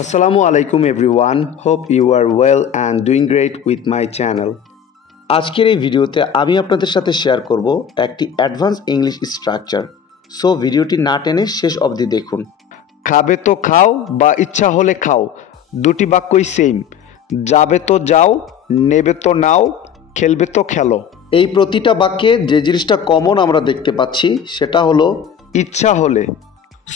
Assalamu alaikum everyone. Hope you are well and doing great with my channel. আজকের এই ভিডিওতে আমি আপনাদের সাথে শেয়ার করব একটি অ্যাডভান্স ইংলিশ স্ট্রাকচার। সো ভিডিওটি না টেনে শেষ অবধি দেখুন। খাবে তো খাও বা ইচ্ছা হলে খাও, দুটি বাক্যই সেম। যাবে তো যাও, নেবে তো নাও, খেলবে তো খেলো। এই প্রতিটা বাক্যে যে জিনিসটা কমন আমরা দেখতে পাচ্ছি সেটা হলো ইচ্ছা হলে।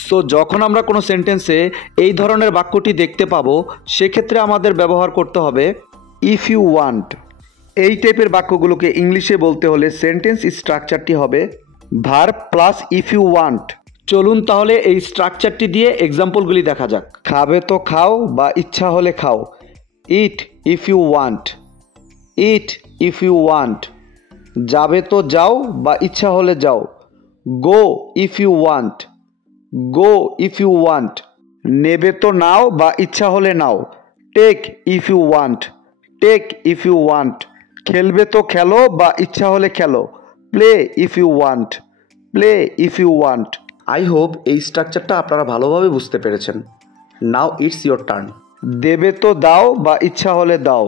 সো যখন আমরা কোনো সেন্টেন্সে এই ধরনের বাক্যটি দেখতে পাবো সেক্ষেত্রে আমাদের ব্যবহার করতে হবে ইফ ইউ ওয়ান্ট। এই টাইপের বাক্যগুলোকে ইংলিশে বলতে হলে সেন্টেন্স স্ট্রাকচারটি হবে verb plus if you want. চলুন তাহলে এই স্ট্রাকচারটি দিয়ে এক্সাম্পলগুলি দেখা যাক। খাবে তো খাও বা ইচ্ছা হলে খাও, it if you want, it if you want. যাবে তো যাও বা ইচ্ছা হলে যাও, go if you want, go if you want. নেবে তো নাও বা ইচ্ছা হলে নাও, take if you want, take if you want. খেলবে তো খেলো বা ইচ্ছা হলে খেলো, play if you want, play if you want. I hope এই স্ট্রাকচারটা আপনারা ভালোভাবে বুঝতে পেরেছেন। Now it's your turn. দেবে তো দাও বা ইচ্ছা হলে দাও,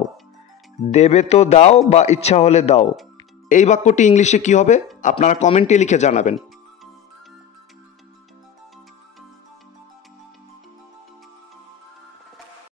দেবে তো দাও বা ইচ্ছা হলে দাও। এই বাক্যটি ইংলিশে কি হবে আপনারা কমেন্টে লিখে জানাবেন।